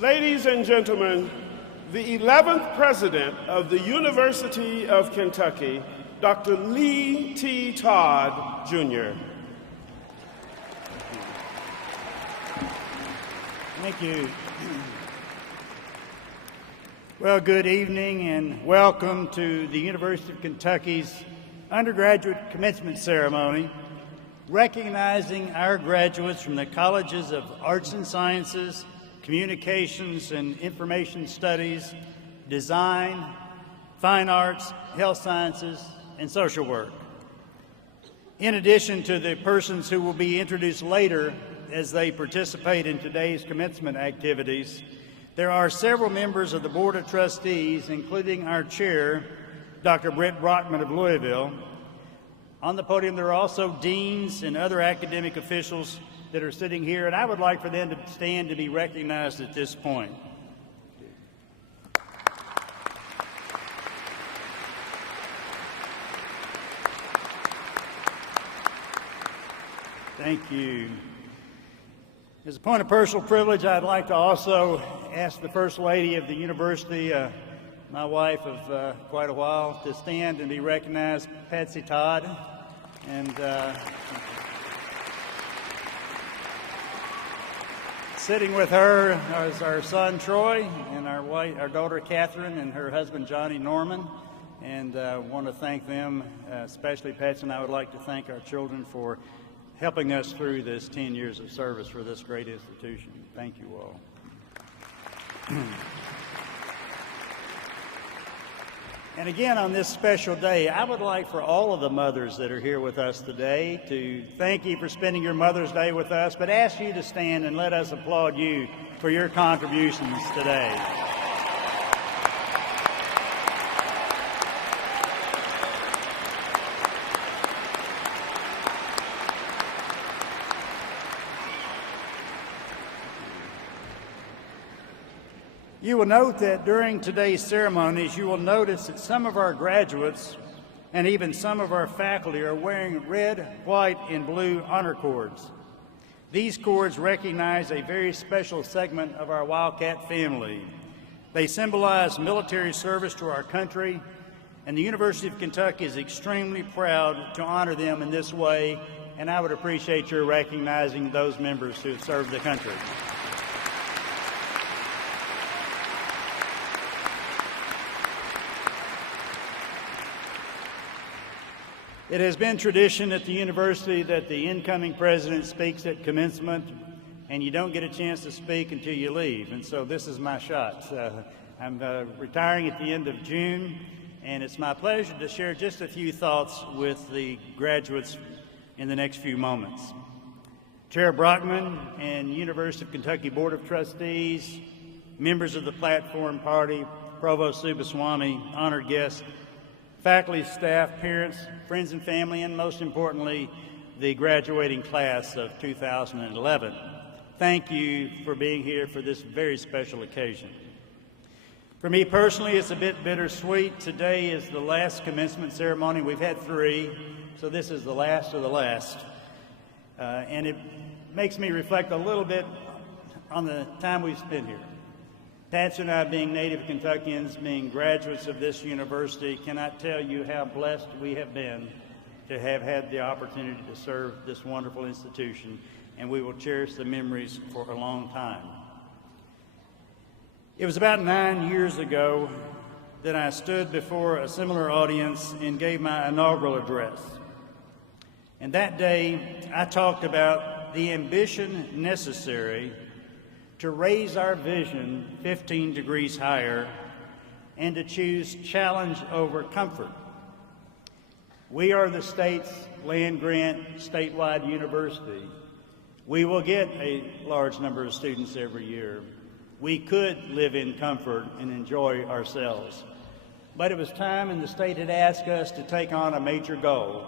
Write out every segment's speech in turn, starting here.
Ladies and gentlemen, the 11th President of the University of Kentucky, Dr. Lee T. Todd, Jr. Thank you. Well, good evening and welcome to the University of Kentucky's undergraduate commencement ceremony, recognizing our graduates from the colleges of Arts and Sciences, Communications and Information Studies, Design, Fine Arts, Health Sciences, and Social Work. In addition to the persons who will be introduced later as they participate in today's commencement activities, there are several members of the Board of Trustees, including our chair, Dr. Brett Brockman of Louisville. On the podium, there are also deans and other academic officials that are sitting here, and I would like for them to stand to be recognized at this point. Thank you. As a point of personal privilege, I'd like to also ask the First Lady of the University, my wife of quite a while, to stand and be recognized, Patsy Todd. And sitting with her is our son Troy and our daughter Catherine and her husband Johnny Norman. And I want to thank them, especially Patsy, and I would like to thank our children for helping us through this 10 years of service for this great institution. Thank you all. And again, on this special day, I would like for all of the mothers that are here with us today to thank you for spending your Mother's Day with us, but ask you to stand and let us applaud you for your contributions today. You will note that during today's ceremonies, you will notice that some of our graduates and even some of our faculty are wearing red, white, and blue honor cords. These cords recognize a very special segment of our Wildcat family. They symbolize military service to our country, and the University of Kentucky is extremely proud to honor them in this way, and I would appreciate your recognizing those members who have served the country. It has been tradition at the university that the incoming president speaks at commencement, and you don't get a chance to speak until you leave, and so this is my shot. I'm retiring at the end of June, and it's my pleasure to share just a few thoughts with the graduates in the next few moments. Chair Brockman and University of Kentucky Board of Trustees, members of the Platform Party, Provost Subaswamy, honored guests, faculty, staff, parents, friends and family, and most importantly, the graduating class of 2011. Thank you for being here for this very special occasion. For me personally, it's a bit bittersweet. Today is the last commencement ceremony. We've had 3, so this is the last of the last. And it makes me reflect a little bit on the time we've spent here. Patsy and I, being native Kentuckians, being graduates of this university, cannot tell you how blessed we have been to have had the opportunity to serve this wonderful institution, and we will cherish the memories for a long time. It was about 9 years ago that I stood before a similar audience and gave my inaugural address. And that day, I talked about the ambition necessary to raise our vision 15 degrees higher and to choose challenge over comfort. We are the state's land-grant statewide university. We will get a large number of students every year. We could live in comfort and enjoy ourselves. But it was time, and the state had asked us to take on a major goal,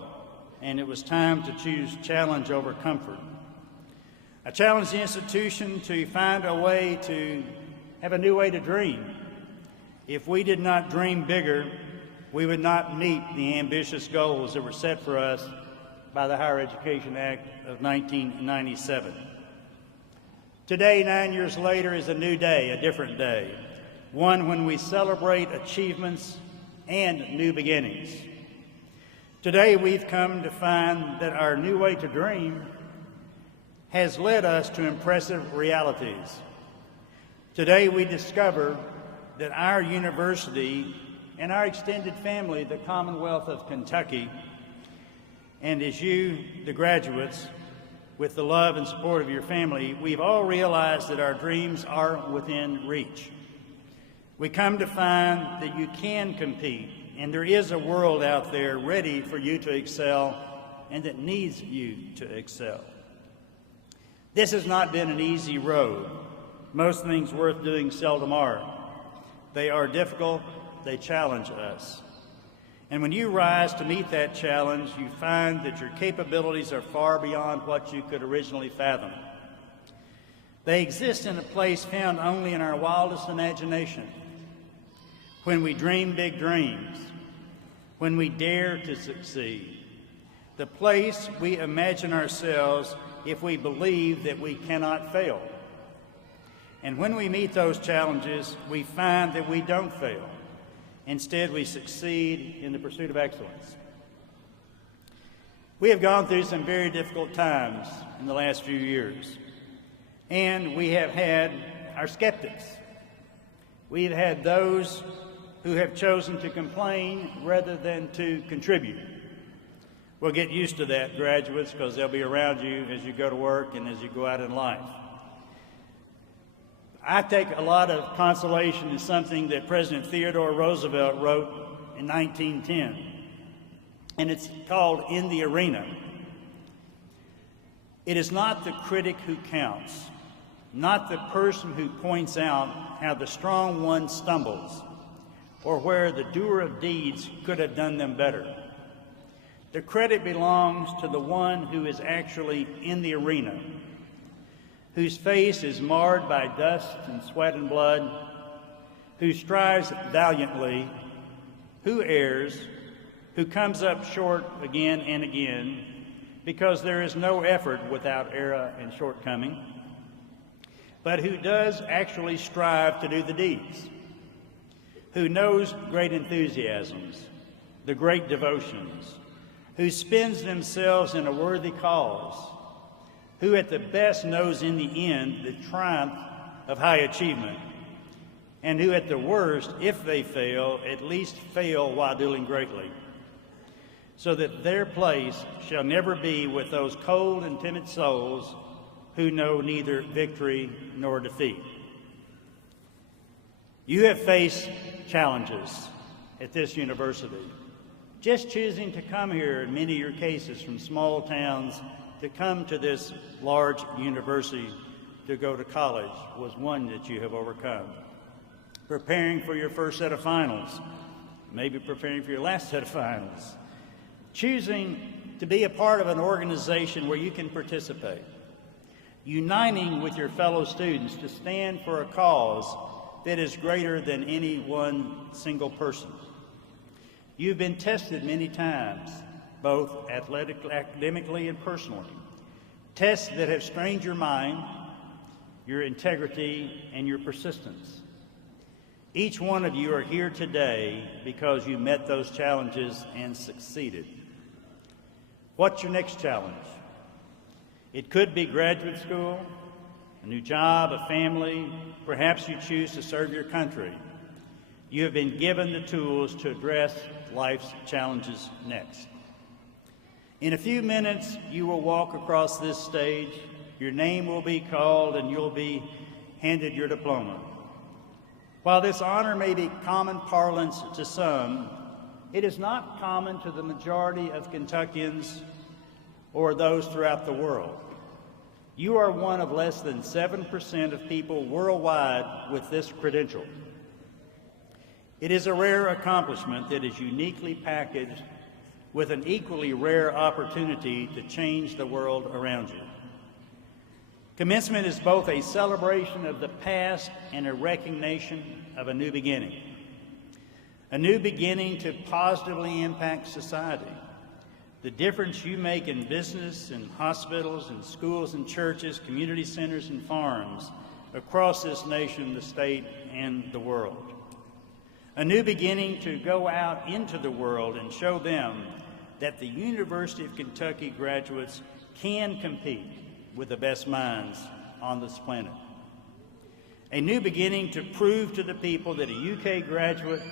and it was time to choose challenge over comfort. I challenged the institution to find a way to have a new way to dream. If we did not dream bigger, we would not meet the ambitious goals that were set for us by the Higher Education Act of 1997. Today, 9 years later, is a new day, a different day, one when we celebrate achievements and new beginnings. Today, we've come to find that our new way to dream has led us to impressive realities. Today, we discover that our university and our extended family, the Commonwealth of Kentucky, and as you, the graduates, with the love and support of your family, we've all realized that our dreams are within reach. We come to find that you can compete, and there is a world out there ready for you to excel and that needs you to excel. This has not been an easy road. Most things worth doing seldom are. They are difficult, they challenge us. And when you rise to meet that challenge, you find that your capabilities are far beyond what you could originally fathom. They exist in a place found only in our wildest imagination. When we dream big dreams, when we dare to succeed, the place we imagine ourselves if we believe that we cannot fail. And when we meet those challenges, we find that we don't fail. Instead, we succeed in the pursuit of excellence. We have gone through some very difficult times in the last few years, and we have had our skeptics. We have had those who have chosen to complain rather than to contribute. Well, get used to that, graduates, because they'll be around you as you go to work and as you go out in life. I take a lot of consolation in something that President Theodore Roosevelt wrote in 1910, and it's called In the Arena. It is not the critic who counts, not the person who points out how the strong one stumbles, or where the doer of deeds could have done them better. The credit belongs to the one who is actually in the arena, whose face is marred by dust and sweat and blood, who strives valiantly, who errs, who comes up short again and again, because there is no effort without error and shortcoming, but who does actually strive to do the deeds, who knows great enthusiasms, the great devotions, who spends themselves in a worthy cause, who at the best knows in the end the triumph of high achievement, and who at the worst, if they fail, at least fail while doing greatly, so that their place shall never be with those cold and timid souls who know neither victory nor defeat. You have faced challenges at this university. Just choosing to come here, in many of your cases from small towns, to come to this large university to go to college was one that you have overcome. Preparing for your first set of finals, maybe preparing for your last set of finals. Choosing to be a part of an organization where you can participate. Uniting with your fellow students to stand for a cause that is greater than any one single person. You've been tested many times, both academically and personally. Tests that have strained your mind, your integrity, and your persistence. Each one of you are here today because you met those challenges and succeeded. What's your next challenge? It could be graduate school, a new job, a family. Perhaps you choose to serve your country. You have been given the tools to address life's challenges next. In a few minutes, you will walk across this stage, your name will be called, and you'll be handed your diploma. While this honor may be common parlance to some, it is not common to the majority of Kentuckians or those throughout the world. You are one of less than 7% of people worldwide with this credential. It is a rare accomplishment that is uniquely packaged with an equally rare opportunity to change the world around you. Commencement is both a celebration of the past and a recognition of a new beginning. A new beginning to positively impact society. the difference you make in business, in hospitals, in schools and churches, community centers and farms across this nation, the state, and the world. A new beginning to go out into the world and show them that the University of Kentucky graduates can compete with the best minds on this planet. A new beginning to prove to the people that a UK graduate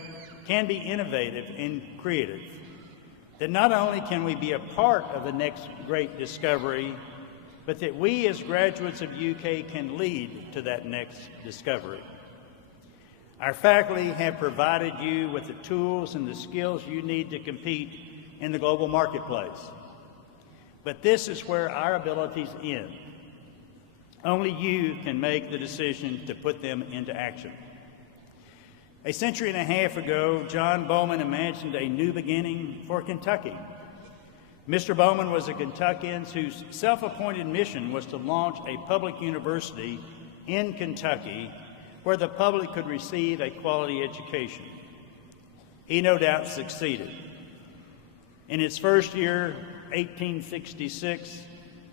can be innovative and creative, that not only can we be a part of the next great discovery, but that we as graduates of UK can lead to that next discovery. Our faculty have provided you with the tools and the skills you need to compete in the global marketplace. But this is where our abilities end. Only you can make the decision to put them into action. A century and a half ago, John Bowman imagined a new beginning for Kentucky. Mr. Bowman was a Kentuckian whose self-appointed mission was to launch a public university in Kentucky where the public could receive a quality education. He no doubt succeeded. In its first year, 1866,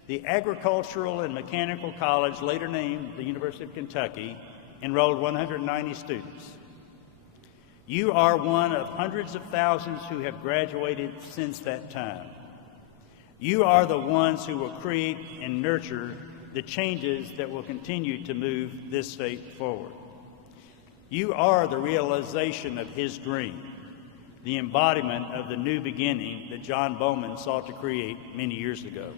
the Agricultural and Mechanical College, later named the University of Kentucky, enrolled 190 students. You are one of hundreds of thousands who have graduated since that time. You are the ones who will create and nurture the changes that will continue to move this state forward. You are the realization of his dream, the embodiment of the new beginning that John Bowman sought to create many years ago.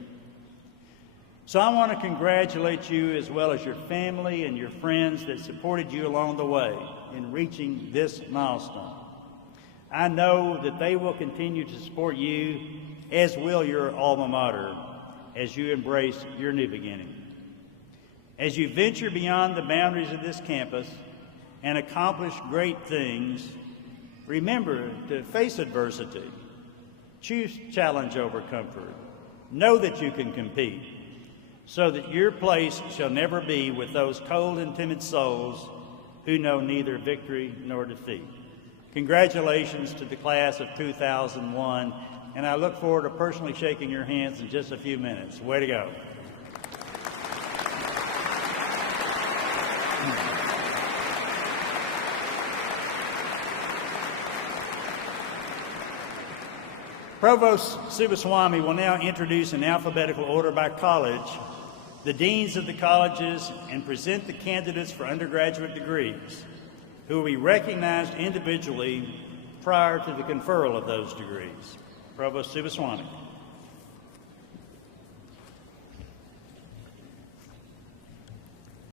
So I want to congratulate you as well as your family and your friends that supported you along the way in reaching this milestone. I know that they will continue to support you, as will your alma mater, as you embrace your new beginning. As you venture beyond the boundaries of this campus and accomplish great things, remember to face adversity. Choose challenge over comfort. Know that you can compete, so that your place shall never be with those cold and timid souls who know neither victory nor defeat. Congratulations to the class of 2001, and I look forward to personally shaking your hands in just a few minutes. Way to go. Provost Subaswamy will now introduce in alphabetical order by college the deans of the colleges and present the candidates for undergraduate degrees, who will be recognized individually prior to the conferral of those degrees. Provost Subaswamy.